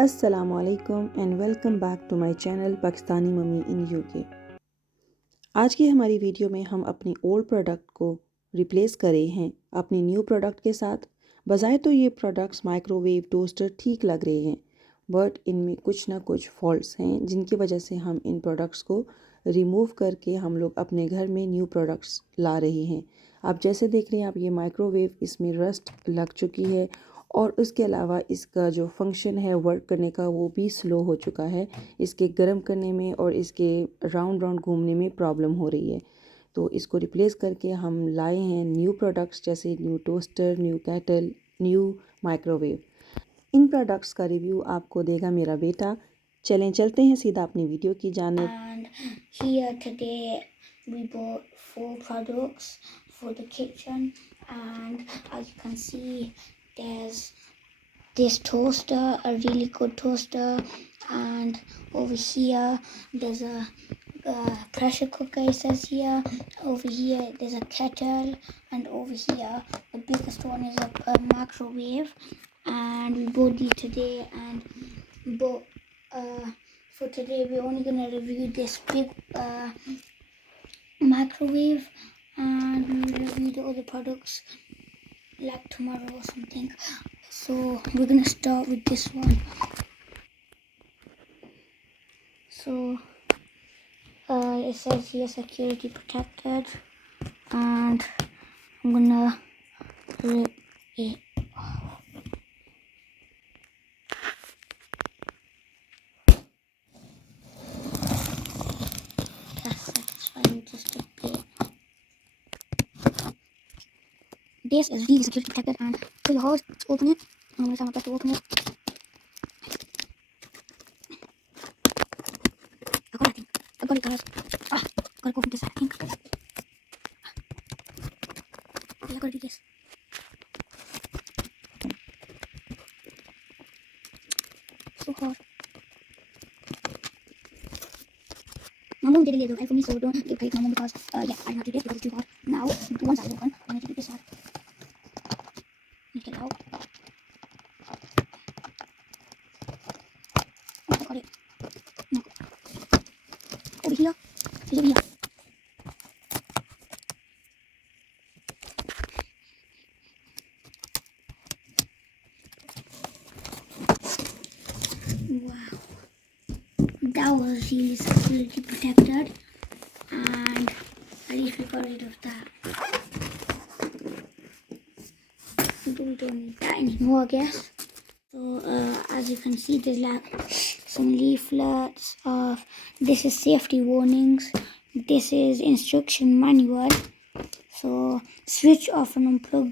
अस्सलामुअलैकुम and welcome back to my channel Pakistani mummy in UK. आज की हमारी वीडियो में हम अपनी ओल्ड प्रोडक्ट को रिप्लेस कर रहे हैं अपनी न्यू प्रोडक्ट के साथ। बजाय तो ये प्रोडक्ट्स माइक्रोवेव टोस्टर ठीक लग रहे हैं, बट इनमें कुछ ना कुछ फॉल्ट्स हैं जिनकी वजह से हम इन प्रोडक्ट्स को रिमूव करके हम लोग अपने घर में न्यू प्रोडक्ट्स ला रहे हैं। आप जैसे देख रहे हैं, आप ये माइक्रोवेव, इसमें रस्ट लग चुकी है और उसके अलावा इसका जो फंक्शन है वर्क करने का वो भी स्लो हो चुका है। इसके गर्म करने में और इसके राउंड राउंड घूमने में प्रॉब्लम हो रही है। तो इसको रिप्लेस करके हम लाए हैं न्यू प्रोडक्ट्स जैसे new toaster, new kettle, new microwave. इन प्रोडक्ट्स का रिव्यू आपको देगा मेरा बेटा। चलें चलते हैं सीधा अपनी वीडियो की जानिब। And here today we bought 4 products for the kitchen, and as you can see there's this toaster, a really good toaster, and over here there's a pressure cooker, it says here. Over here there's a kettle, and over here the biggest one is a microwave, and we bought these today. But for today we're only gonna review this big microwave, and we'll review the other products like tomorrow or something. So we're gonna start with this one. So it says here security protected, and I'm gonna rip it. That's satisfying just a bit. This is really security protected, and so you hold to open it. I'm gonna try my best to open it. I got it, guys. Gotta go from this side, I think. Yeah, I gotta do this. So hard. My mom did a little help for me, so don't give credit to my mom because yeah, I didn't have to do this because it's too hard. Now the one side is open. I need to do this side. Need to get it out. Oh, I got it. No. Over here. It's over here. Wow. That was really security protected, and at least we got rid of that. We don't need that anymore, I guess. So as you can see, there's like some leaflets of this is safety warnings, this is instruction manual, so switch off and unplug.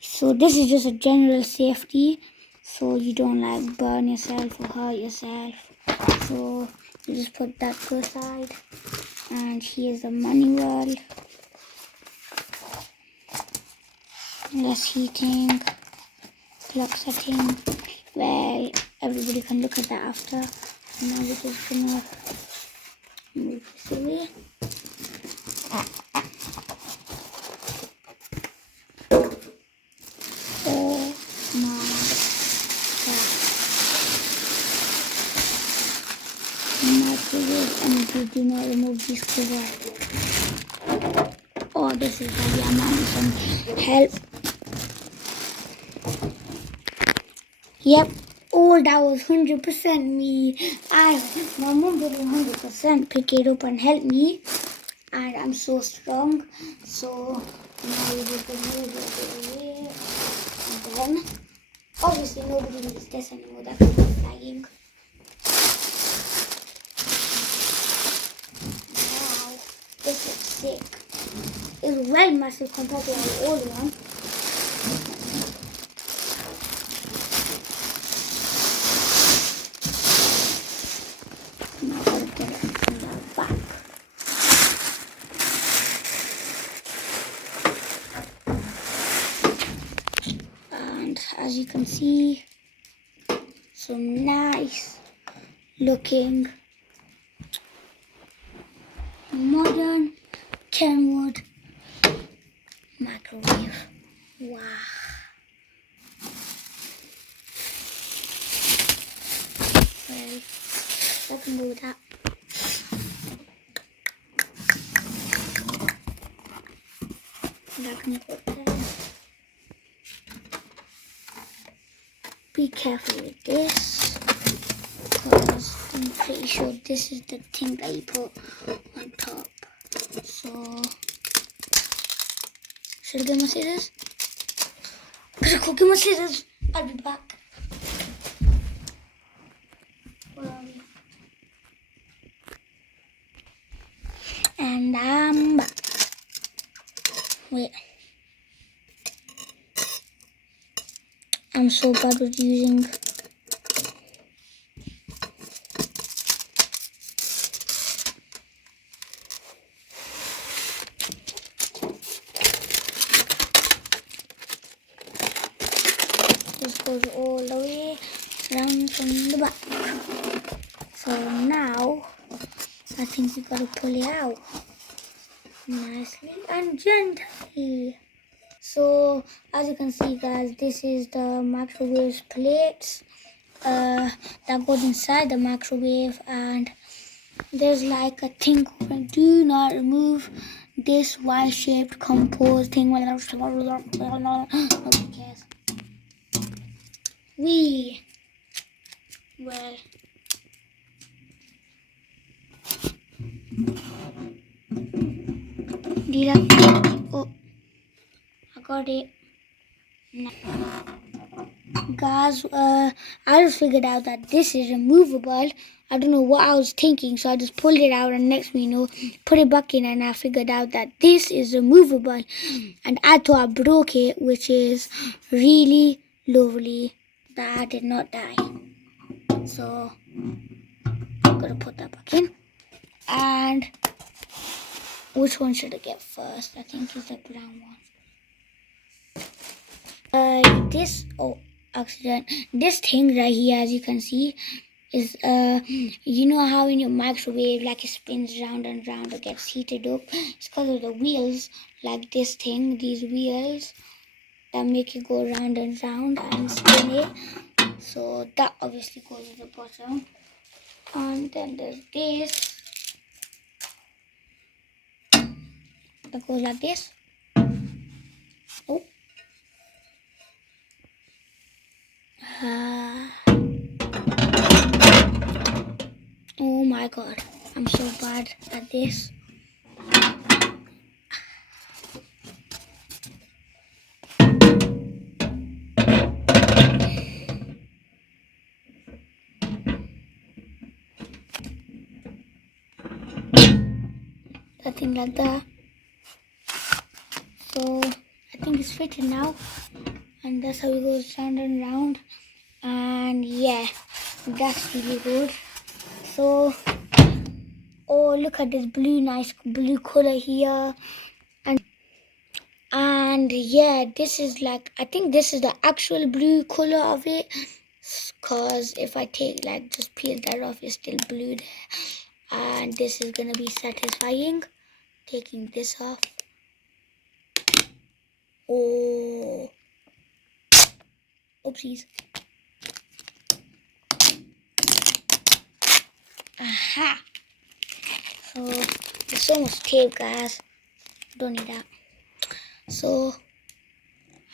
So this is just a general safety, so you don't like burn yourself or hurt yourself. So you just put that to the side, and here's the manual. Less heating, clock setting. Well, everybody can look at that after. Now we're just gonna move this away. Oh my god. Microwave energy, do not remove this cover. Oh, this is heavy. I'm having some help. Yep. Oh, that was 100% me. My mom did 100% pick it up and help me, and I'm so strong. So now we just move it away, and then obviously nobody needs this anymore. That could be flying. Wow, this looks sick. It's well massive compared to our old one. Now I'll get it from the back. And as you can see, some nice looking modern Kenwood microwave. Wow. can go with that. That can go there. Be careful with this, because I'm pretty sure this is the thing that you put on top. So, should I get my scissors? Gotta go get my scissors. I'll be back. Where are we? And I'm back. Wait. I'm so bad with using this. Goes all the way around from the back. So now I think we gotta pull it out nicely and gently. So as you can see, guys, this is the microwave plates that goes inside the microwave, and there's like a thing called do not remove this Y-shaped composed thing. Nobody cares. Well, did I? Oh, I got it. Guys, I just figured out that this is removable. I don't know what I was thinking, so I just pulled it out, and next thing you know, put it back in, and I figured out that this is removable. And I thought I broke it, which is really lovely that I did not die. So I'm gonna put that back in. And which one should I get first? I think it's the brown one. This thing right here, as you can see, is you know how in your microwave, like it spins round and round or gets heated up. It's because of the wheels, like this thing, these wheels that make it go round and round and spin it. So that obviously goes at the bottom. And then there's this that goes like this. Oh. Oh my god, I'm so bad at this. Something like that. So I think it's fitted now, and that's how it goes round and round. And yeah, that's really good. So, oh, look at this nice blue color here. And yeah, this is like, I think this is the actual blue color of it, because if I take, like, just peel that off, it's still blue there. And this is gonna be satisfying, taking this off. Oh, oopsies. Aha. So there's so much tape, guys, don't need that. So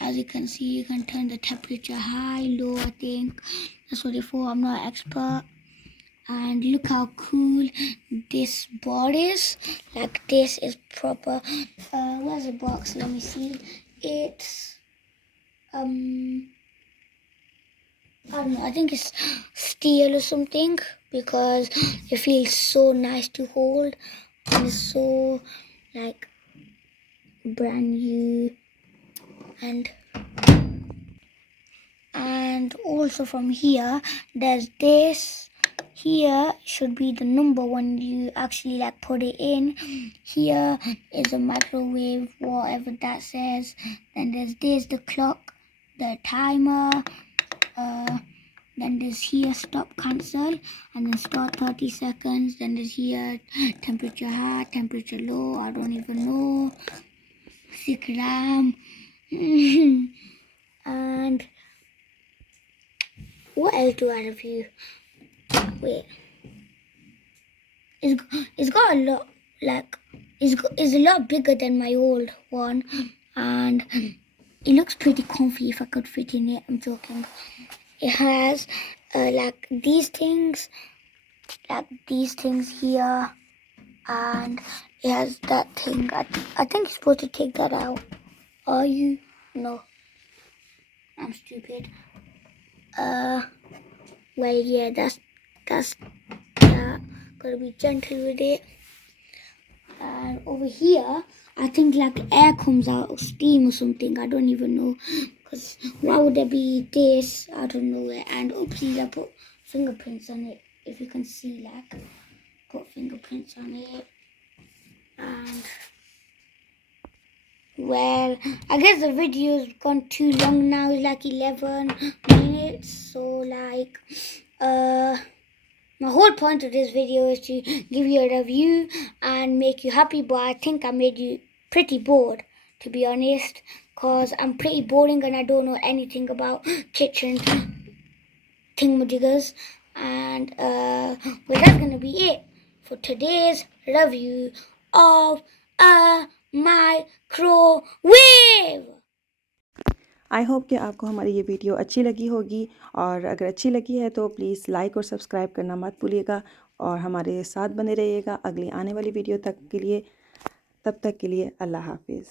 as you can see, you can turn the temperature high, low, I think that's what it's for. I'm not an expert. And look how cool this board is. Like, this is proper. Where's the box? Let me see. It's I don't know, I think it's steel or something, because it feels so nice to hold, and it's so like brand new. And also from here, there's this. Here should be the number when you actually like put it in. Here is a microwave, whatever that says. Then there's this, the clock, the timer. Then there's here stop cancel, and then start 30 seconds. Then there's here temperature high, temperature low, I don't even know. 6 RAM. And what else do I review? Wait. it's got a lot, like it's a lot bigger than my old one, and it looks pretty comfy. If I could fit in it, I'm joking. It has like these things here, and it has that thing. I think you're supposed to take that out. Are you? No, I'm stupid. Well, yeah, that's that. Gotta be gentle with it. And over here, I think like air comes out of steam or something. I don't even know. Because why would there be this? I don't know. And oopsies, I put fingerprints on it. If you can see, like, put fingerprints on it. And, well, I guess the video's gone too long now. It's like 11 minutes. So, like, my whole point of this video is to give you a review and make you happy, but I think I made you pretty bored, to be honest, because I'm pretty boring and I don't know anything about kitchen thingamajiggers. And well, that's gonna be it for today's review of a microwave. I hope कि आपको हमारी ये video अच्छी लगी होगी, और अगर अच्छी लगी है तो प्लीज़ लाइक और सब्सक्राइब करना मत भूलिएगा, और हमारे साथ बने रहिएगा अगली आने वाली वीडियो तक के लिए। तब तक के लिए अल्लाह हाफिज़।